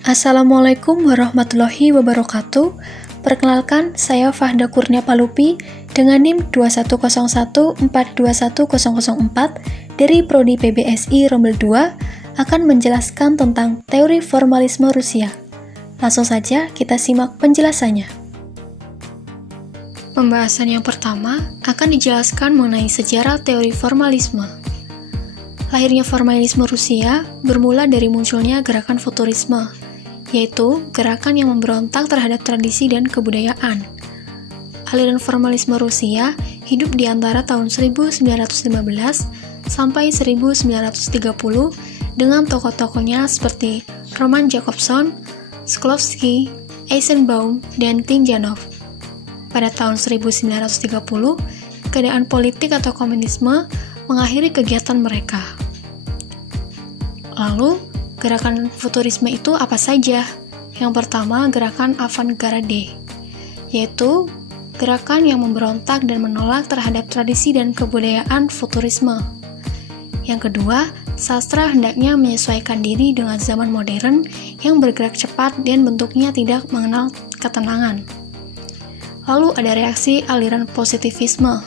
Assalamualaikum warahmatullahi wabarakatuh. Perkenalkan, saya Fahda Kurnia Palupi dengan NIM 2101421004 dari Prodi PBSI Rombel 2 akan menjelaskan tentang teori formalisme Rusia. Langsung saja kita simak penjelasannya. Pembahasan yang pertama akan dijelaskan mengenai sejarah teori formalisme. Lahirnya formalisme Rusia bermula dari munculnya gerakan futurisme, yaitu gerakan yang memberontak terhadap tradisi dan kebudayaan. Aliran formalisme Rusia hidup di antara tahun 1915 sampai 1930 dengan tokoh-tokohnya seperti Roman Jakobson, Shklovsky, Eisenbaum, dan Timjanov. Pada tahun 1930, keadaan politik atau komunisme mengakhiri kegiatan mereka. Lalu, gerakan futurisme itu apa saja? Yang pertama, gerakan avant-garde, yaitu gerakan yang memberontak dan menolak terhadap tradisi dan kebudayaan futurisme. Yang kedua, sastra hendaknya menyesuaikan diri dengan zaman modern yang bergerak cepat dan bentuknya tidak mengenal ketenangan. Lalu ada reaksi aliran positivisme,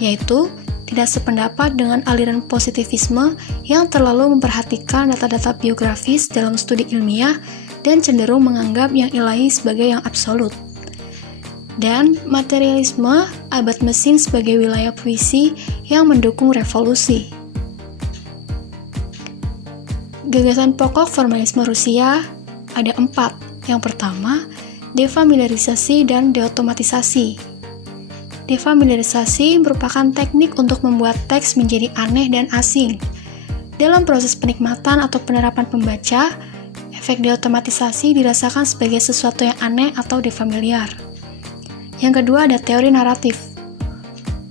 yaitu tidak sependapat dengan aliran positivisme yang terlalu memperhatikan data-data biografis dalam studi ilmiah dan cenderung menganggap yang ilahi sebagai yang absolut. Dan materialisme abad mesin sebagai wilayah puisi yang mendukung revolusi. Gagasan pokok formalisme Rusia ada 4. Yang pertama, defamiliarisasi dan deotomatisasi. Defamiliarisasi merupakan teknik untuk membuat teks menjadi aneh dan asing. Dalam proses penikmatan atau penerapan pembaca, efek deotomatisasi dirasakan sebagai sesuatu yang aneh atau defamiliar. Yang kedua ada teori naratif.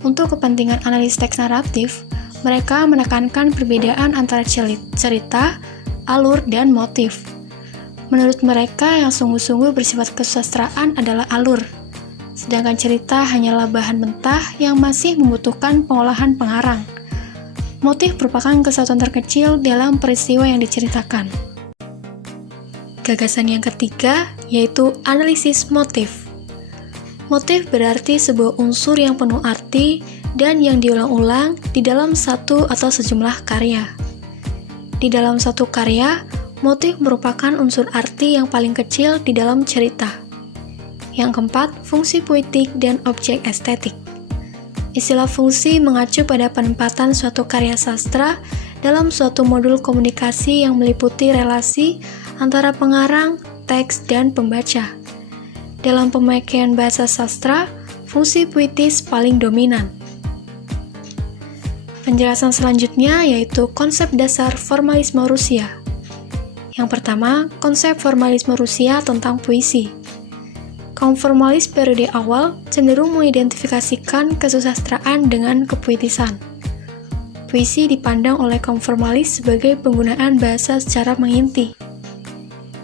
Untuk kepentingan analis teks naratif, mereka menekankan perbedaan antara cerita, alur, dan motif. Menurut mereka, yang sungguh-sungguh bersifat kesusastraan adalah alur, sedangkan cerita hanyalah bahan mentah yang masih membutuhkan pengolahan pengarang. Motif merupakan kesatuan terkecil dalam peristiwa yang diceritakan. Gagasan yang ketiga yaitu analisis motif. Motif berarti sebuah unsur yang penuh arti dan yang diulang-ulang di dalam satu atau sejumlah karya. Di dalam satu karya, motif merupakan unsur arti yang paling kecil di dalam cerita. Yang keempat, fungsi puitik dan objek estetik. Istilah fungsi mengacu pada penempatan suatu karya sastra dalam suatu modul komunikasi yang meliputi relasi antara pengarang, teks, dan pembaca. Dalam pemakaian bahasa sastra, fungsi puitis paling dominan. Penjelasan selanjutnya yaitu konsep dasar formalisme Rusia. Yang pertama, konsep formalisme Rusia tentang puisi. Kaum formalis periode awal cenderung mengidentifikasikan kesusastraan dengan kepuitisan. Puisi dipandang oleh kaum formalis sebagai penggunaan bahasa secara menginti.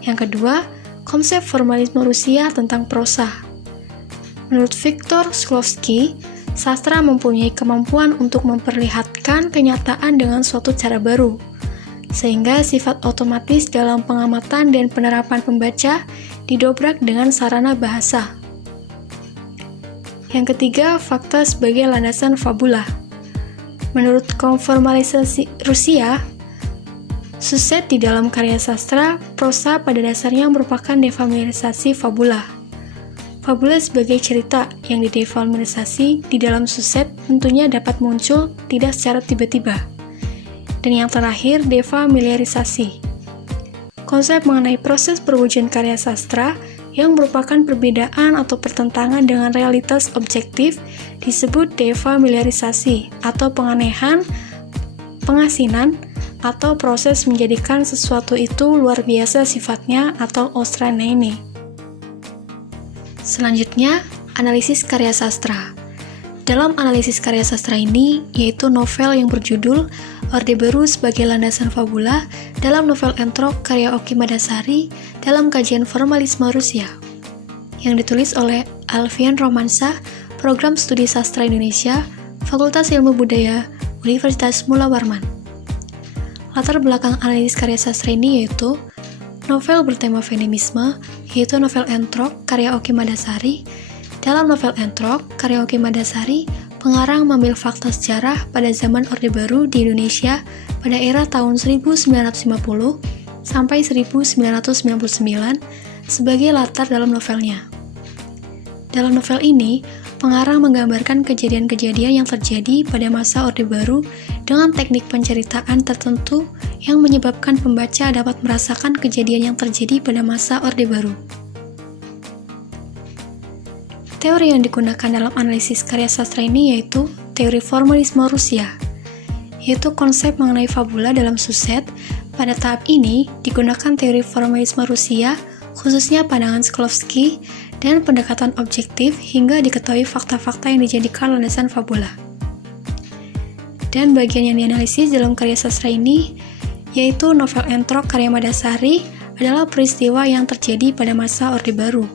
Yang kedua, konsep formalisme Rusia tentang prosa. Menurut Viktor Shklovsky, sastra mempunyai kemampuan untuk memperlihatkan kenyataan dengan suatu cara baru, sehingga sifat otomatis dalam pengamatan dan penerapan pembaca didobrak dengan sarana bahasa. Yang ketiga, fakta sebagai landasan fabula. Menurut kaum formalisasi Rusia, suset di dalam karya sastra, prosa pada dasarnya merupakan defamiliarisasi fabula. Fabula sebagai cerita yang didefamiliarisasi di dalam suset tentunya dapat muncul tidak secara tiba-tiba. Dan yang terakhir, defamiliarisasi. Konsep mengenai proses perwujudan karya sastra yang merupakan perbedaan atau pertentangan dengan realitas objektif disebut defamiliarisasi atau penganehan, pengasinan, atau proses menjadikan sesuatu itu luar biasa sifatnya atau ostraneine. Selanjutnya, analisis karya sastra. Dalam analisis karya sastra ini, yaitu novel yang berjudul Orde Baru sebagai landasan fabula dalam novel Entrok karya Oki Madasari dalam kajian formalisme Rusia, yang ditulis oleh Alfian Romansa, Program Studi Sastra Indonesia, Fakultas Ilmu Budaya, Universitas Mula Warman. Latar belakang analisis karya sastra ini yaitu novel bertema feminisme, yaitu novel Entrok karya Oki Madasari. Dalam novel Entrok karya Oki Madasari, pengarang mengambil fakta sejarah pada zaman Orde Baru di Indonesia pada era tahun 1950 sampai 1999 sebagai latar dalam novelnya. Dalam novel ini, pengarang menggambarkan kejadian-kejadian yang terjadi pada masa Orde Baru dengan teknik penceritaan tertentu yang menyebabkan pembaca dapat merasakan kejadian yang terjadi pada masa Orde Baru. Teori yang digunakan dalam analisis karya sastra ini yaitu teori formalisme Rusia, yaitu konsep mengenai fabula dalam suset. Pada tahap ini digunakan teori formalisme Rusia, khususnya pandangan Shklovsky dan pendekatan objektif hingga diketahui fakta-fakta yang dijadikan landasan fabula. Dan bagian yang dianalisis dalam karya sastra ini yaitu novel Entrok karya Madasari adalah peristiwa yang terjadi pada masa Orde Baru.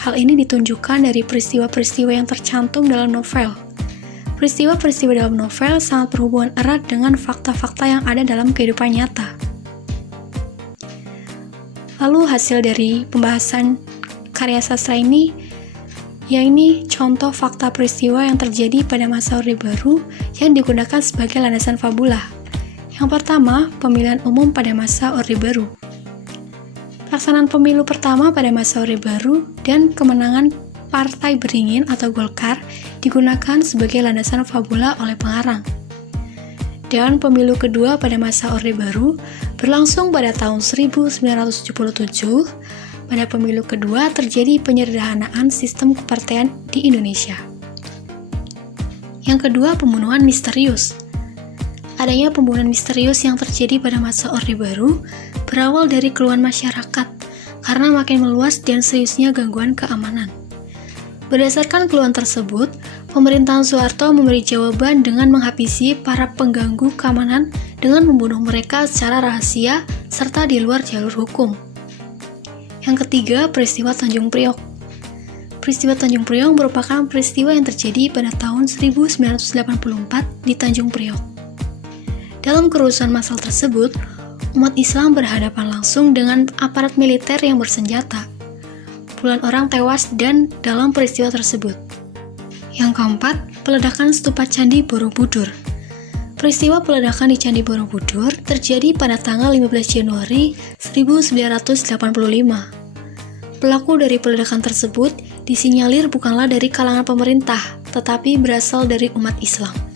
Hal ini ditunjukkan dari peristiwa-peristiwa yang tercantum dalam novel. Peristiwa-peristiwa dalam novel sangat berhubungan erat dengan fakta-fakta yang ada dalam kehidupan nyata. Lalu hasil dari pembahasan karya sastra ini, yaitu contoh fakta peristiwa yang terjadi pada masa Orde Baru yang digunakan sebagai landasan fabula. Yang pertama, pemilihan umum pada masa Orde Baru. Pelaksanaan pemilu pertama pada masa Orde Baru dan kemenangan Partai Beringin atau Golkar digunakan sebagai landasan fabula oleh pengarang. Dan pemilu kedua pada masa Orde Baru berlangsung pada tahun 1977. Pada pemilu kedua terjadi penyederhanaan sistem kepartean di Indonesia. Yang kedua, pembunuhan misterius. Adanya pembunuhan misterius yang terjadi pada masa Orde Baru berawal dari keluhan masyarakat karena makin meluas dan seriusnya gangguan keamanan. Berdasarkan keluhan tersebut, pemerintahan Soeharto memberi jawaban dengan menghabisi para pengganggu keamanan dengan membunuh mereka secara rahasia serta di luar jalur hukum. Yang ketiga, peristiwa Tanjung Priok. Peristiwa Tanjung Priok merupakan peristiwa yang terjadi pada tahun 1984 di Tanjung Priok. Dalam kerusuhan massal tersebut, umat Islam berhadapan langsung dengan aparat militer yang bersenjata. Puluhan orang tewas dan dalam peristiwa tersebut. Yang keempat, peledakan stupa Candi Borobudur. Peristiwa peledakan di Candi Borobudur terjadi pada tanggal 15 Januari 1985. Pelaku dari peledakan tersebut disinyalir bukanlah dari kalangan pemerintah, tetapi berasal dari umat Islam.